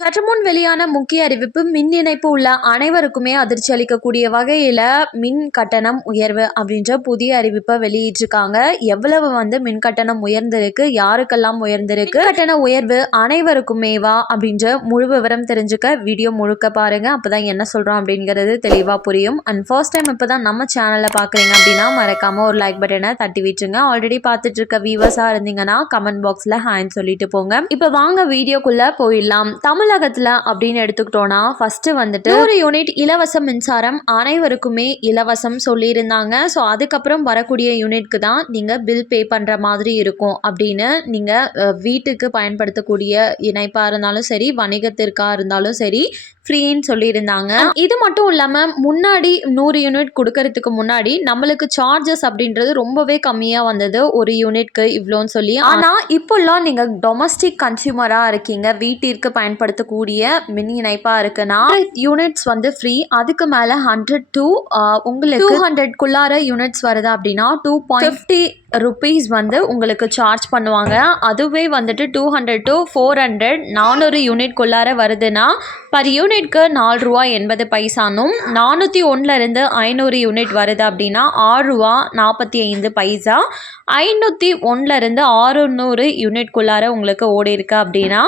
சற்று முன் வெளியான முக்கிய அறிவிப்பு மின் இணைப்பு உள்ள அனைவருக்குமே அதிர்ச்சி அளிக்கக்கூடிய வகையில் மின் கட்டணம் உயர்வு அப்படின்ற புதிய அறிவிப்பை வெளியிட்டிருக்காங்க. எவ்வளவு வந்து மின் கட்டணம் உயர்ந்திருக்கு யாருக்கெல்லாம் உயர்ந்திருக்கு? கட்டண உயர்வு அனைவருக்குமேவா அப்படின்ற முழு விவரம் தெரிஞ்சுக்க வீடியோ முழுக்க பாருங்க. அப்பதான் என்ன சொல்றோம் அப்படிங்கிறது தெளிவா புரியும். அண்ட் ஃபர்ஸ்ட் டைம் இப்பதான் நம்ம சேனலை பாக்குறீங்க அப்படின்னா மறக்காம ஒரு லைக் பட்டனை தட்டி விட்டுருங்க. ஆல்ரெடி பார்த்துட்டு இருக்க வியூவர்ஸா இருந்தீங்கன்னா கமெண்ட் பாக்ஸ்ல ஹேண்ட் சொல்லிட்டு போங்க. இப்போ வாங்க வீடியோக்குள்ள போயிடலாம். தமிழ் தமிழகத்துல அப்படின்னு எடுத்துக்கிட்டோம்னா ஃபர்ஸ்ட் வந்துட்டு ஒரு யூனிட் இலவச மின்சாரம் அனைவருக்குமே இலவசம் சொல்லியிருந்தாங்க. ஸோ அதுக்கப்புறம் வரக்கூடிய யூனிட்க்கு தான் நீங்க பில் பே பண்ற மாதிரி இருக்கும் அப்படின்னு நீங்க வீட்டுக்கு பயன்படுத்தக்கூடிய இணைப்பா இருந்தாலும் சரி வணிகத்திற்கா இருந்தாலும் சரி ஃப்ரீன்னு சொல்லியிருந்தாங்க. இது மட்டும் இல்லாம முன்னாடி நூறு யூனிட் கொடுக்கறதுக்கு முன்னாடி நம்மளுக்கு சார்ஜஸ் அப்படின்றது ரொம்பவே கம்மியா வந்தது. ஒரு யூனிட்க்கு இவ்வளோன்னு சொல்லி. ஆனா இப்போல்லாம் நீங்க டொமஸ்டிக் கன்சியூமரா இருக்கீங்க. வீட்டிற்கு பயன்படுத்தக்கூடிய மின் இணைப்பா இருக்குன்னா யூனிட்ஸ் வந்து ஃப்ரீ அதுக்கு மேல ஹண்ட்ரட் டூ உங்களுக்கு டூ ஹண்ட்ரட்குள்ளார யூனிட்ஸ் வருது அப்படின்னா டூ பாயிண்ட் ஃபிஃப்டி ருபீஸ் வந்து உங்களுக்கு சார்ஜ் பண்ணுவாங்க. அதுவே வந்துட்டு two hundred to four hundred நானூறு யூனிட்குள்ளார வருதுன்னா பர் யூனிட்க்கு நாலு ரூபா எண்பது பைசானும். நானூற்றி ஒன்றுலேருந்து ஐநூறு யூனிட் வருது அப்படின்னா ஆறு ரூபா நாற்பத்தி ஐந்து பைசா. ஐநூற்றி ஒன்றுலேருந்து ஆறுநூறு யூனிட்குள்ளார உங்களுக்கு ஓடி இருக்கு அப்படின்னா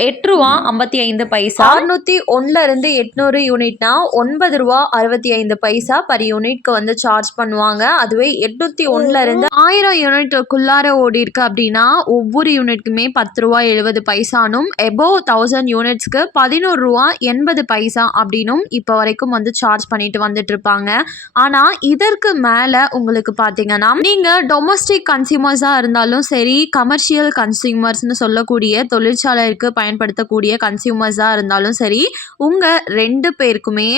எட்டு ரூபா ஐம்பத்தி ஐந்து பைசா. அறுநூற்றி ஒன்றுலேருந்து எட்நூறு யூனிட்னா ஒன்பது ரூபா அறுபத்தி ஐந்து பைசா பர் யூனிட்க்கு வந்து சார்ஜ் பண்ணுவாங்க. அதுவே எட்நூற்றி ஒன்றுலேருந்து ஆயிரம் யூனிட்டுக்குள்ளார ஓடி இருக்கு அப்படின்னா ஒவ்வொரு யூனிட்க்குமே பத்து ரூபா எழுபது பைசானும் எபோவ் தௌசண்ட் யூனிட்ஸ்க்கு பதினோரு ரூபா எண்பது பைசா அப்படின்னும் இப்போ வரைக்கும் வந்து சார்ஜ் பண்ணிட்டு வந்துட்டு இருப்பாங்க. ஆனால் இதற்கு மேலே உங்களுக்கு பார்த்தீங்கன்னா நீங்கள் டொமஸ்டிக் கன்சியூமர்ஸாக இருந்தாலும் சரி கமர்ஷியல் கன்சியூமர்ஸ்னு சொல்லக்கூடிய தொழிற்சாலைக்கு பயன்படுத்தக்கூடிய கன்சியூமர்ஸாக இருந்தாலும் சரி உங்கள் ரெண்டு பேருக்குமே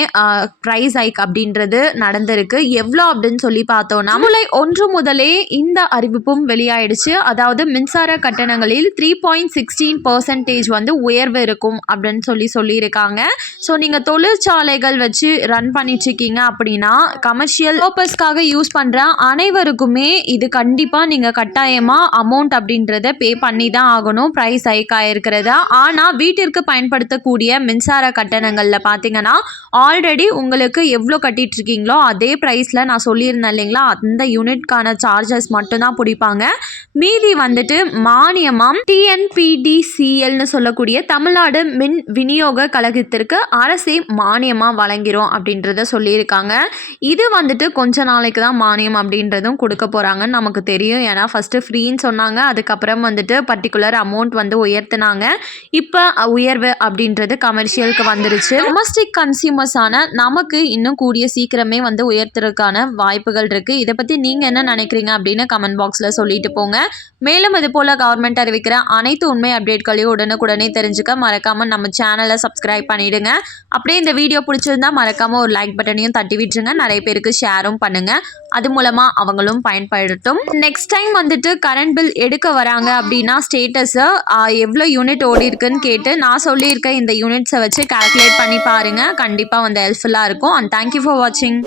ப்ரைஸ் ஹைக் அப்படின்றது நடந்திருக்கு. எவ்வளோ அப்படின்னு சொல்லி பார்த்தோம்னா ஜூலை ஒன்று முதலே இந்த அறிவிப்பும் வெளியாயிடுச்சு. அதாவது மின்சார கட்டணங்களில் த்ரீ பாயிண்ட் சிக்ஸ்டீன் பர்சன்டேஜ் வந்து உயர்வு இருக்கும் அப்படின்னு சொல்லி சொல்லியிருக்காங்க. ஸோ நீங்கள் தொழிற்சாலைகள் வச்சு ரன் பண்ணிட்டு இருக்கீங்க அப்படின்னா கமர்ஷியல் பர்பஸ்க்காக யூஸ் பண்ணுற அனைவருக்குமே இது கண்டிப்பாக நீங்கள் கட்டாயமாக அமௌண்ட் அப்படின்றத பே பண்ணி தான் ஆகணும். ப்ரைஸ் ஹைக் ஆகிருக்கிறதா ஆனால் வீட்டிற்கு பயன்படுத்தக்கூடிய மின்சார கட்டணங்களில் பார்த்தீங்கன்னா ஆல்ரெடி உங்களுக்கு எவ்வளோ கட்டிட்டு இருக்கீங்களோ அதே ப்ரைஸில் நான் சொல்லியிருந்தேன் இல்லைங்களா? அந்த யூனிட்கான சார்ஜஸ் மட்டும்தான் பிடிப்பாங்க. மீதி வந்துட்டு மானியமாம் டிஎன்பிடிசிஎல்னு சொல்லக்கூடிய தமிழ்நாடு மின் விநியோக கழகத்திற்கு அரசே மானியமாக வழங்கிறோம் அப்படின்றத சொல்லியிருக்காங்க. இது வந்துட்டு கொஞ்ச நாளைக்கு தான் மானியம் அப்படின்றதும் கொடுக்க போகிறாங்கன்னு நமக்கு தெரியும். ஏன்னா ஃபஸ்ட்டு ஃப்ரீன்னு சொன்னாங்க. அதுக்கப்புறம் வந்துட்டு பர்டிகுலர் அமௌண்ட் வந்து உயர்த்தினாங்க. இப்போ உயர்வு அப்படின்றது கமர்ஷியலுக்கு வந்துருச்சு. டொமஸ்டிக் கன்சியூமர்ஸான நமக்கு இன்னும் கூடிய சீக்கிரமே வந்து உயர்த்துறதுக்கான வாய்ப்புகள் இருக்குது இதை பற்றி நீங்கள் என்ன நினைக்கிறீங்க அப்படின்னு கமெண்ட் பாக்ஸில் சொல்லிட்டு போங்க. மேலும் இது போல் கவர்மெண்ட் அறிவிக்கிற அனைத்து உண்மை அப்டேட்களையும் உடனுக்குடனே தெரிஞ்சுக்க மறக்காமல் நம்ம சேனலை சப்ஸ்கிரைப் பண்ணிடுங்க. அப்படியே இந்த வீடியோ பிடிச்சிருந்தா மறக்காமல் ஒரு லைக் பட்டனையும் தட்டி விட்டுருங்க. நிறைய பேருக்கு ஷேரும் பண்ணுங்கள் அது மூலமாக அவங்களும் பயன்படுத்தும். நெக்ஸ்ட் டைம் வந்துட்டு கரண்ட் பில் எடுக்க வராங்க அப்படின்னா ஸ்டேட்டஸை எவ்வளோ யூனிட் ஓடி இருக்குன்னு கேட்டு நான் சொல்லியிருக்க இந்த யூனிட்ஸை வச்சு கால்குலேட் பண்ணி பாருங்கள் கண்டிப்பாக வந்து ஹெல்ப்ஃபுல்லாக இருக்கும். அண்ட் தேங்க்யூ ஃபார் வாட்சிங்